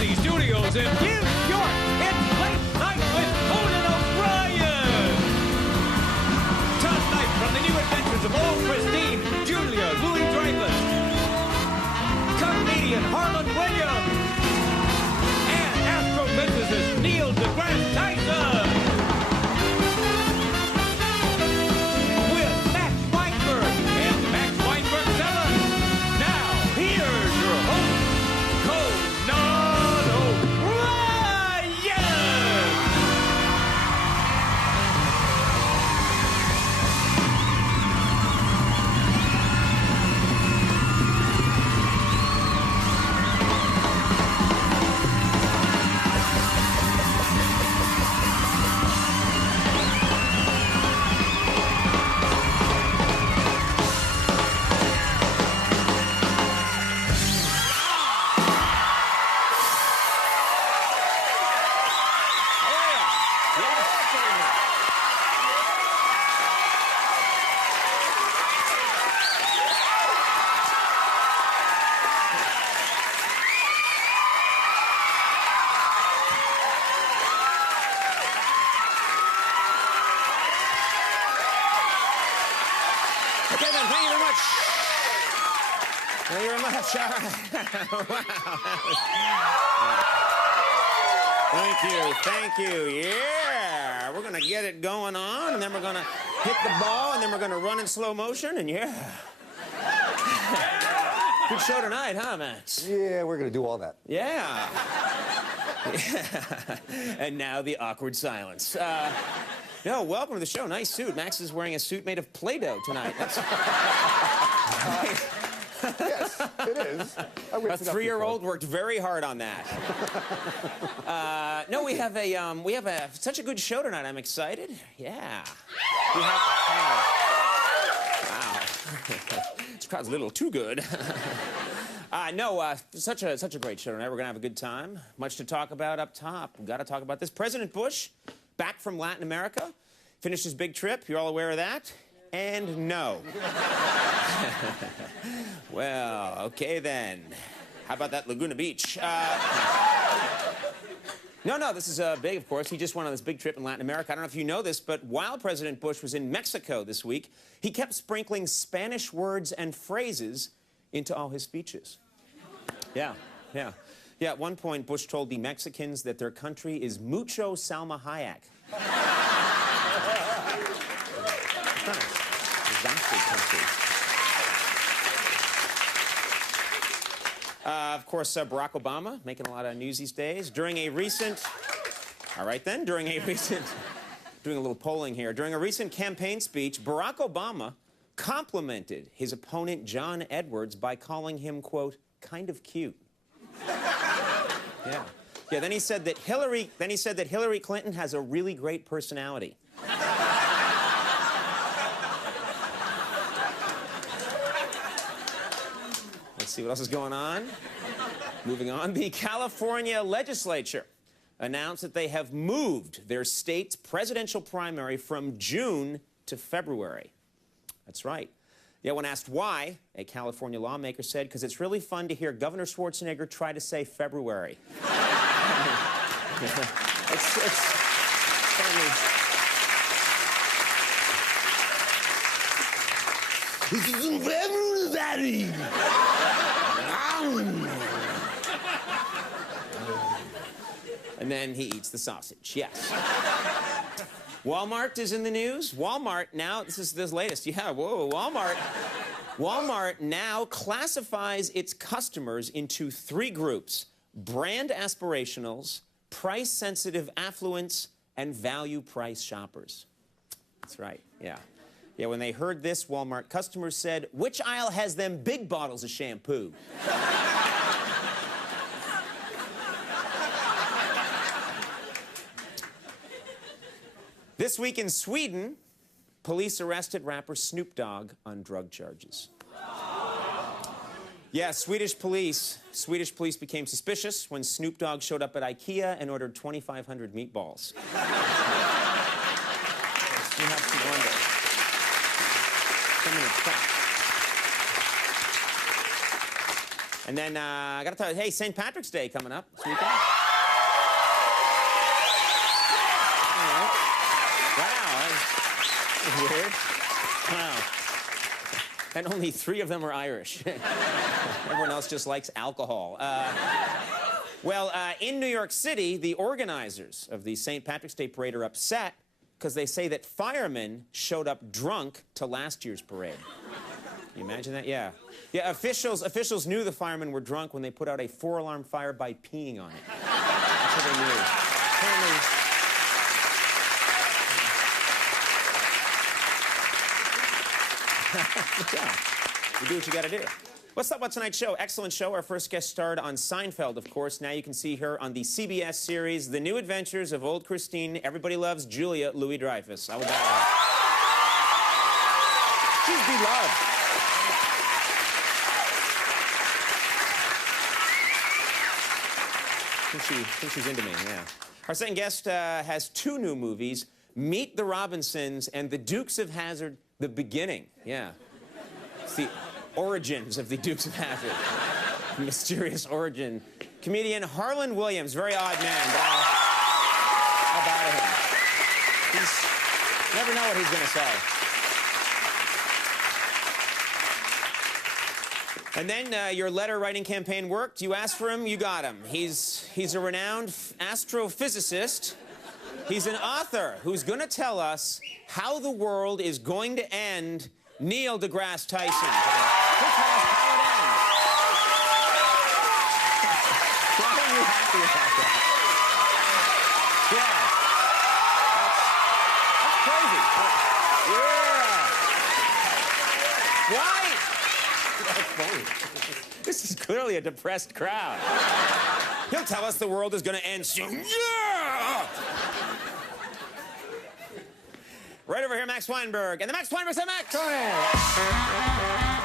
Disney Studios in New York. It's Late Night with Conan O'Brien. Tonight, from the new adventures of Old Christine, Julia Louis-Dreyfus, comedian Harlan Williams, and astrophysicist Neil deGrasse Tyson. With Max Weinberg and Max Weinberg 7. Now, here's your host, Conan O'Brien! Okay, then, thank you very much. Thank you very much. All right. Wow. Thank you. Yeah. We're going to get it going on, and then we're going to hit the ball, and then we're going to run in slow motion, and yeah. Good show tonight, huh, Max? Yeah, we're gonna do all that. Yeah. And now the awkward silence. No, welcome to the show. Nice suit. Max is wearing a suit made of Play-Doh tonight. That's... Yes, it is. A 3-year-old worked very hard on that. No, we have such a good show tonight. I'm excited. Yeah. We have. Wow. This crowd's a little too good. Such a great show tonight. We're gonna have a good time. Much to talk about up top. We've got to talk about this. President Bush, back from Latin America, finished his big trip. You're all aware of that? And no. Well, okay then. How about that Laguna Beach? No, this is big, of course. He just went on this big trip in Latin America. I don't know if you know this, but while President Bush was in Mexico this week, he kept sprinkling Spanish words and phrases into all his speeches. Yeah. At one point, Bush told the Mexicans that their country is mucho Salma Hayek. Of course, Barack Obama making a lot of news these days. Doing a little polling here. During a recent campaign speech, Barack Obama complimented his opponent, John Edwards, by calling him, quote, kind of cute. Yeah, then he said that Hillary Clinton has a really great personality. Let's see what else is going on. Moving on, the California legislature announced that they have moved their state's presidential primary from June to February. That's right. Yeah, when asked why, a California lawmaker said, because it's really fun to hear Governor Schwarzenegger try to say February. It's funny. This is February. And then he eats the sausage, yes. Walmart is in the news. Walmart now, this is the latest. Yeah, whoa, Walmart now classifies its customers into 3 groups: brand aspirationals, price-sensitive affluents, and value price shoppers. That's right, yeah. Yeah, when they heard this, Walmart customers said, which aisle has them big bottles of shampoo? This week in Sweden, police arrested rapper Snoop Dogg on drug charges. Yeah, Swedish police became suspicious when Snoop Dogg showed up at IKEA and ordered 2,500 meatballs. You have to wonder. And then I got to tell you, hey, St. Patrick's Day coming up this weekend. Wow, that's weird. Wow. And only 3 of them are Irish. Everyone else just likes alcohol. Well, in New York City, the organizers of the St. Patrick's Day parade are upset because they say that firemen showed up drunk to last year's parade. Can you imagine that? Yeah. Yeah, officials knew the firemen were drunk when they put out a 4-alarm fire by peeing on it. That's what they knew. Apparently... Yeah. You do what you got to do. What's up? What's tonight's show? Excellent show. Our first guest starred on Seinfeld, of course. Now you can see her on the CBS series, The New Adventures of Old Christine. Everybody loves Julia Louis-Dreyfus. How about that? She's beloved. I think she's into me, yeah. Our second guest has 2 new movies, Meet the Robinsons and The Dukes of Hazzard, The Beginning. Yeah. It's the origins of the Dukes of Hazzard. Mysterious origin. Comedian Harlan Williams, very odd man, but how about him? You never know what he's going to say. And then your letter-writing campaign worked. You asked for him, you got him. He's a renowned astrophysicist. He's an author who's going to tell us how the world is going to end. Neil deGrasse Tyson. He'll tell us how it ends. Why are you happy about that? Yeah. That's crazy. Why? That's funny. This is clearly a depressed crowd. He'll tell us the world is going to end soon. Yeah! Right over here, Max Weinberg. And the Max Weinberg said, Max! Go ahead.